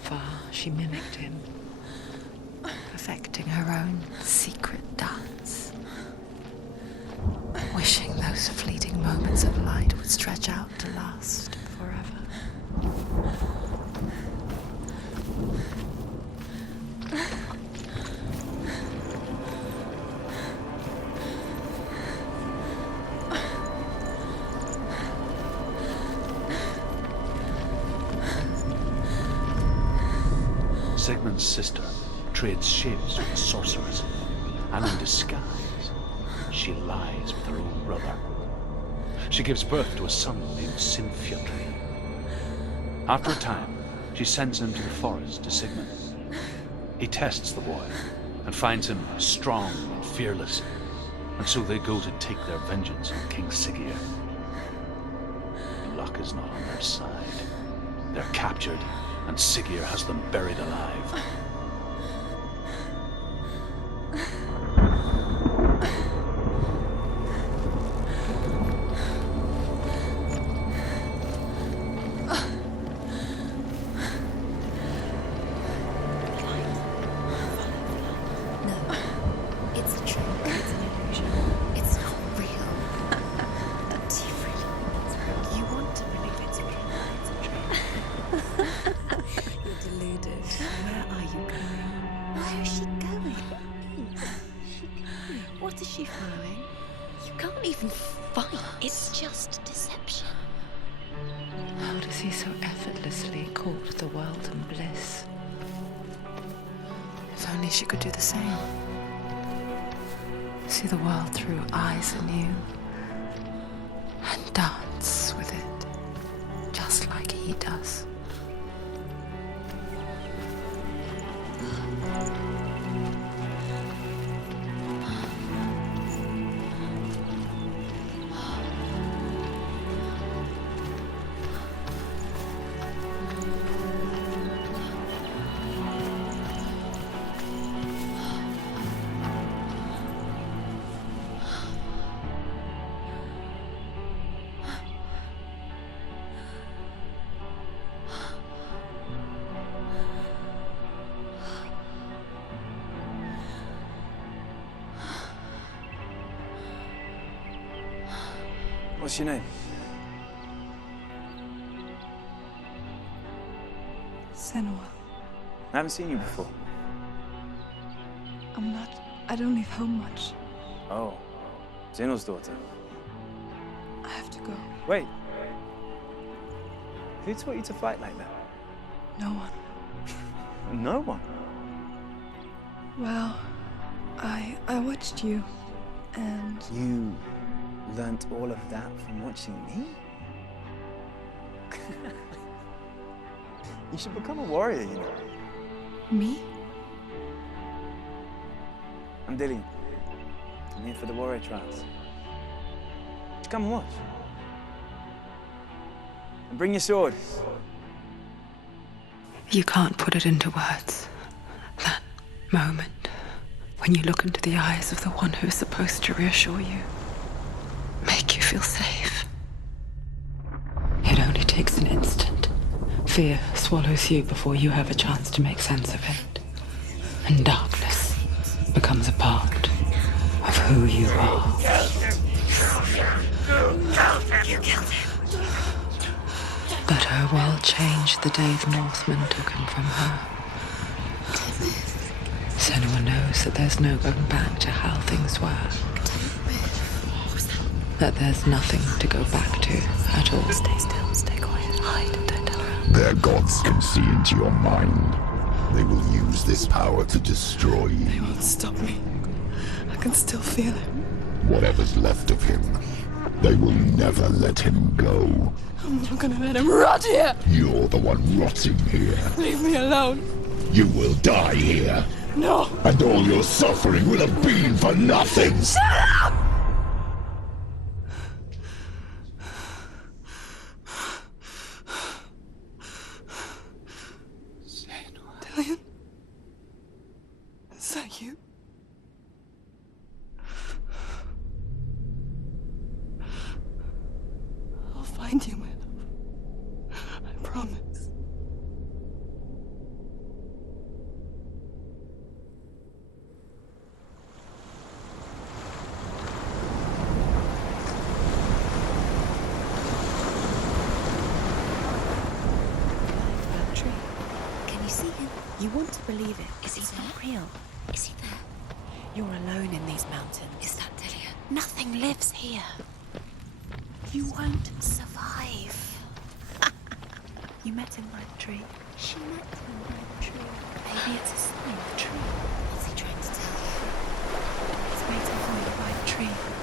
afar, she mimicked him, perfecting her own secret dance, wishing those fleeting moments of light would stretch out to last forever. Sigmund's sister trades shapes with the sorceress, and in disguise, she lies with her own brother. She gives birth to a son named Sinfjotli. After a time, she sends him to the forest to Sigmund. He tests the boy and finds him strong and fearless, and so they go to take their vengeance on King Siggeir. Luck is not on their side. They're captured, and Siggeir has them buried alive. What is she following? You can't even fight. It's just deception. How does he so effortlessly court the world and bliss? If only she could do the same. See the world through eyes anew and dance with it, just like he does. What's your name? Senua. I haven't seen you before. I don't leave home much. Oh, Zeno's daughter. I have to go. Wait. Who taught you to fight like that? No one. No one? Well, I watched you, and... You learnt all of that from watching me? You should become a warrior, you know. Me? I'm Dillian. I'm here for the warrior trials. Just come and watch. And bring your sword. You can't put it into words. That moment when you look into the eyes of the one who is supposed to reassure you, make you feel safe. It only takes an instant. Fear swallows you before you have a chance to make sense of it. And darkness becomes a part of who you are. You killed him. But her world changed the day the Northmen took him from her. Senua knows that there's no going back to how things were. That there's nothing to go back to at all. Stay still, stay quiet, hide, don't turn around. Their gods can see into your mind. They will use this power to destroy you. They won't stop me. I can still feel it. Whatever's left of him, they will never let him go. I'm not gonna let him rot here! You're the one rotting here. Leave me alone! You will die here. No! And all your suffering will have been for nothing. Shut up! Dillian? Is that you? I'll find you, my love. I promise. You want to believe it. Is he not real? Is he there? You're alone in these mountains. Is that Delia? Nothing lives here. You won't survive. You met him by the tree. She met him by the tree. Maybe it's a sign, the tree. What's he trying to tell you? He's waiting for you by the tree.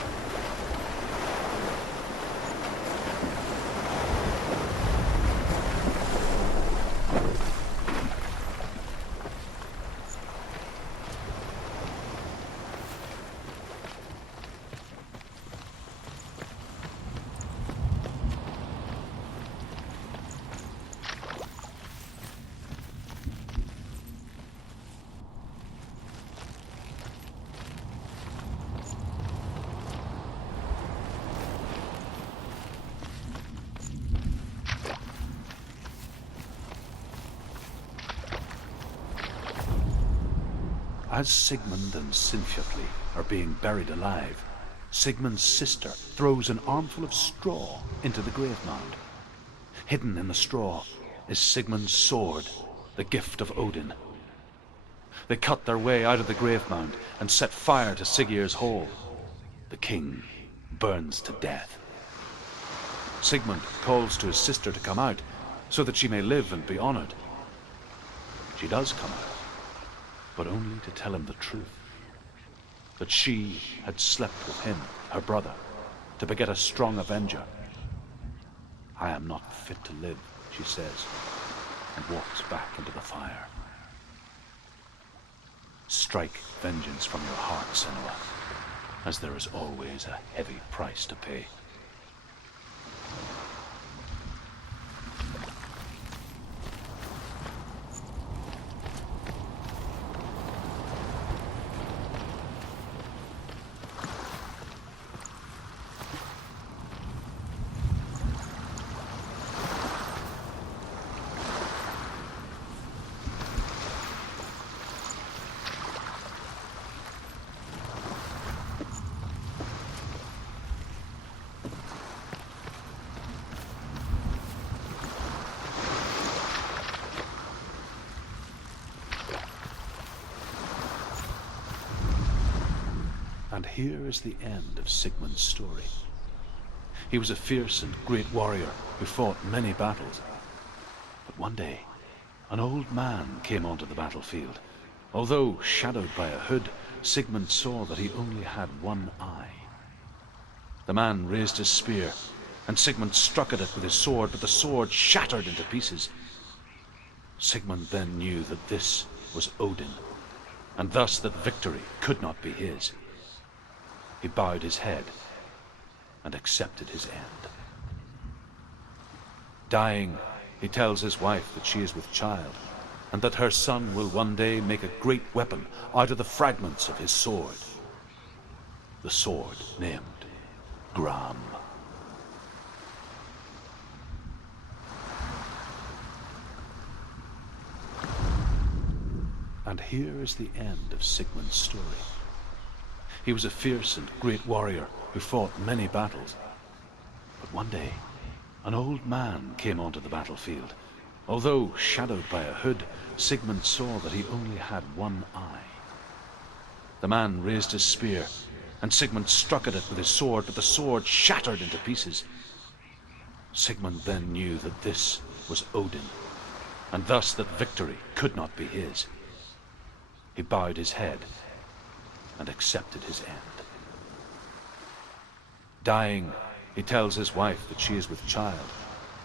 As Sigmund and Sinfjotli are being buried alive, Sigmund's sister throws an armful of straw into the grave mound. Hidden in the straw is Sigmund's sword, the gift of Odin. They cut their way out of the grave mound and set fire to Siggeir's hall. The king burns to death. Sigmund calls to his sister to come out so that she may live and be honored. She does come out, but only to tell him the truth. That she had slept with him, her brother, to beget a strong avenger. I am not fit to live, she says, and walks back into the fire. Strike vengeance from your heart, Senua, as there is always a heavy price to pay. And here is the end of Sigmund's story. He was a fierce and great warrior who fought many battles. But one day, an old man came onto the battlefield. Although shadowed by a hood, Sigmund saw that he only had one eye. The man raised his spear, and Sigmund struck at it with his sword, but the sword shattered into pieces. Sigmund then knew that this was Odin, and thus that victory could not be his. He bowed his head and accepted his end. Dying, he tells his wife that she is with child, and that her son will one day make a great weapon out of the fragments of his sword. The sword named Gram. And here is the end of Sigmund's story. He was a fierce and great warrior who fought many battles. But one day, an old man came onto the battlefield. Although shadowed by a hood, Sigmund saw that he only had one eye. The man raised his spear, and Sigmund struck at it with his sword, but the sword shattered into pieces. Sigmund then knew that this was Odin, and thus that victory could not be his. He bowed his head and accepted his end. Dying, he tells his wife that she is with child,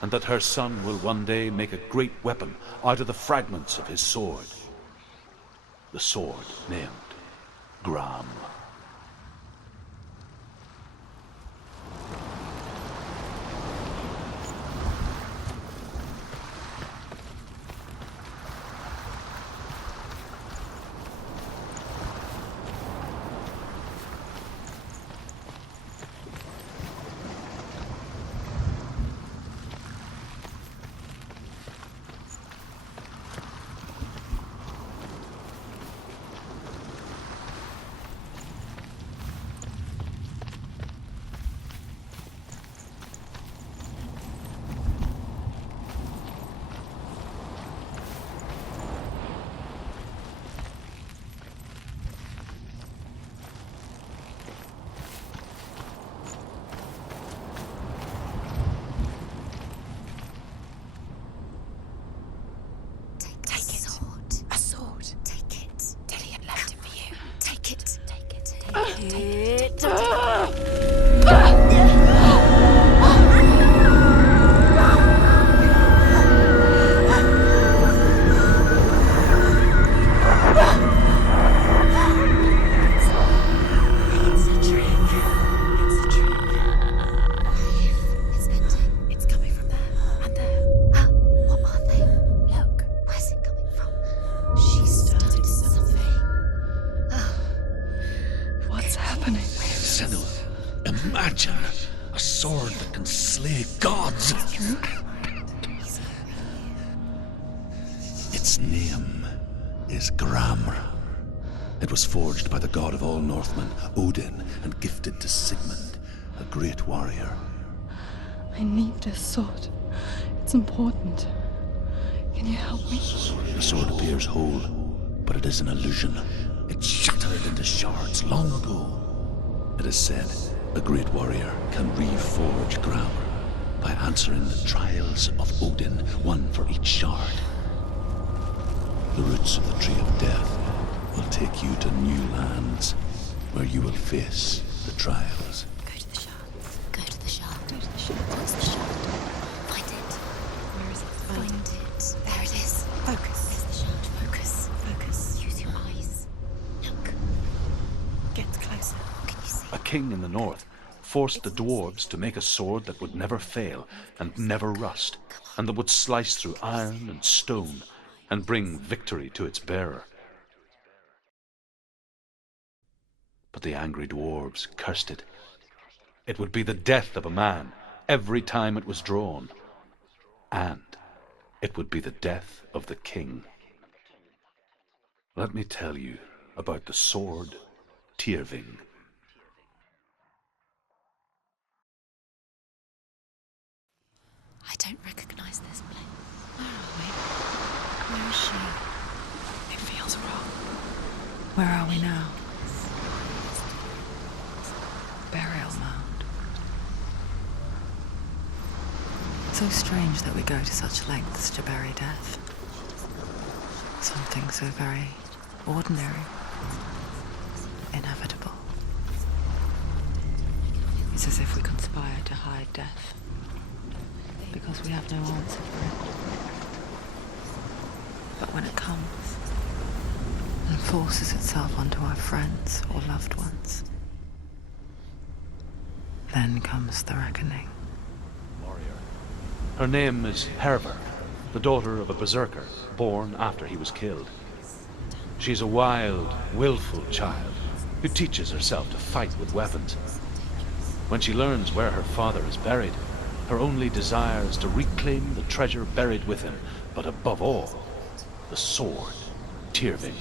and that her son will one day make a great weapon out of the fragments of his sword. The sword named Gram. It's ending. It's coming from there and there. Oh, what are they? Look, where's it coming from? She started something. Oh. What's happening? Senua, imagine a sword that can slay gods. Its name is Gramr. It was forged by the god of all Northmen, Odin, and gifted to Sigmund, a great warrior. I need this sword. It's important. Can you help me? The sword appears whole, but it is an illusion. It shattered into shards long ago. It is said a great warrior can reforge Gramr by answering the trials of Odin, one for each shard. The roots of the Tree of Death will take you to new lands where you will face the trials. Go to the shard. Go to the shard. Go to the shard. What's the shard? Find it. Where is it? Find it. There it is. Focus. There's the shard. Focus. Focus. Use your eyes. Look. Get closer. What can you see? A king in the north forced the dwarves to make a sword that would never fail and never rust, and that would slice through iron and stone and bring victory to its bearer. But the angry dwarves cursed it. It would be the death of a man every time it was drawn, and it would be the death of the king. Let me tell you about the sword Tyrfing. I don't recognize this place. Where are we? Where is she? It feels wrong. Where are we now? Burial mound. So strange that we go to such lengths to bury death. Something so very ordinary, inevitable. It's as if we conspire to hide death, because we have no answer for it. But when it comes and forces itself onto our friends or loved ones, then comes the reckoning. Her name is Herver, the daughter of a berserker born after he was killed. She's a wild, willful child who teaches herself to fight with weapons. When she learns where her father is buried, her only desire is to reclaim the treasure buried with him, but above all, the sword, Tyrfing.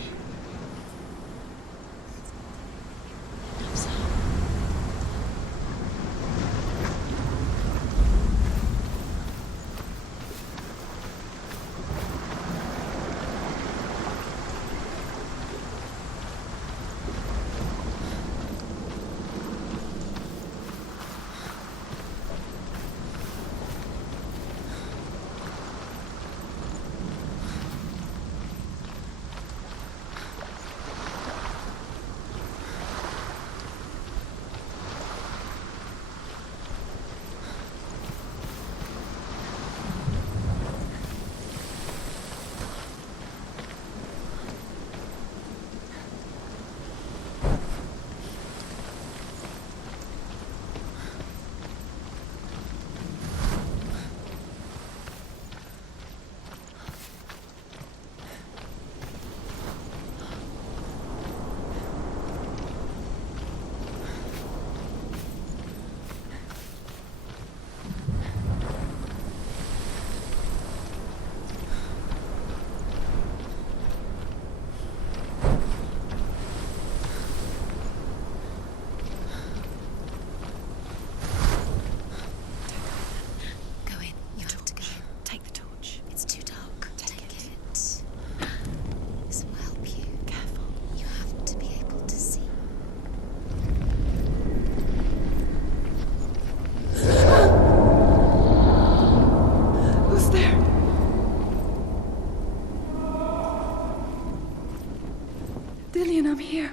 Dillian, I'm here.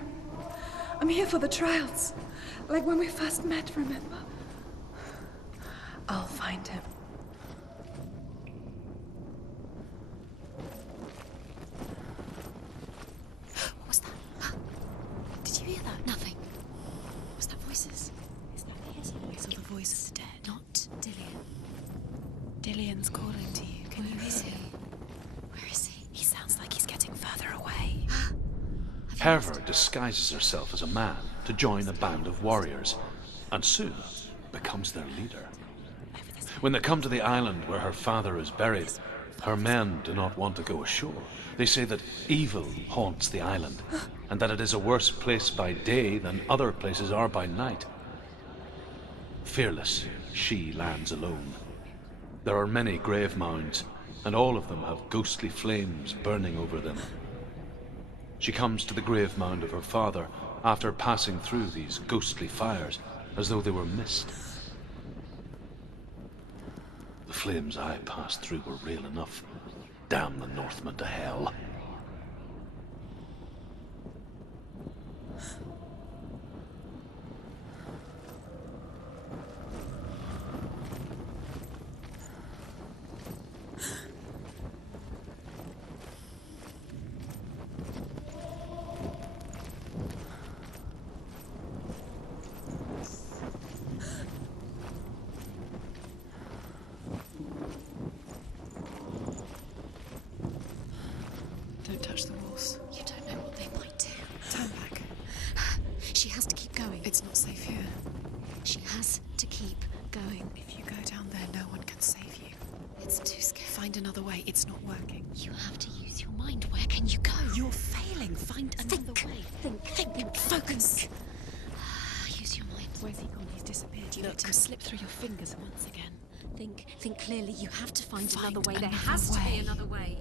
I'm here for the trials. Like when we first met, remember? I'll find him. What was that? Did you hear that? Nothing. Was that voices? Is that his voice or the voice of the dead? Not Dillian. Dillian's calling to you. Can you hear him? Where is he? He sounds like he's getting further away. Herver disguises herself as a man to join a band of warriors, and soon becomes their leader. When they come to the island where her father is buried, her men do not want to go ashore. They say that evil haunts the island, and that it is a worse place by day than other places are by night. Fearless, she lands alone. There are many grave mounds, and all of them have ghostly flames burning over them. She comes to the grave mound of her father after passing through these ghostly fires, as though they were mist. The flames I passed through were real enough. Damn the Northmen to hell. Don't touch the walls. You don't know what they might do. Turn back. She has to keep going. It's not safe here. She has to keep going. If you go down there, no one can save you. It's too scary. Find another way. It's not working. You have to use your mind. Where can you go? You're failing. Find another way. Think. Focus. Use your mind. Where's he gone? He's disappeared. You let him slip through your fingers once again. Think clearly. You have to find another way. There has to be another way.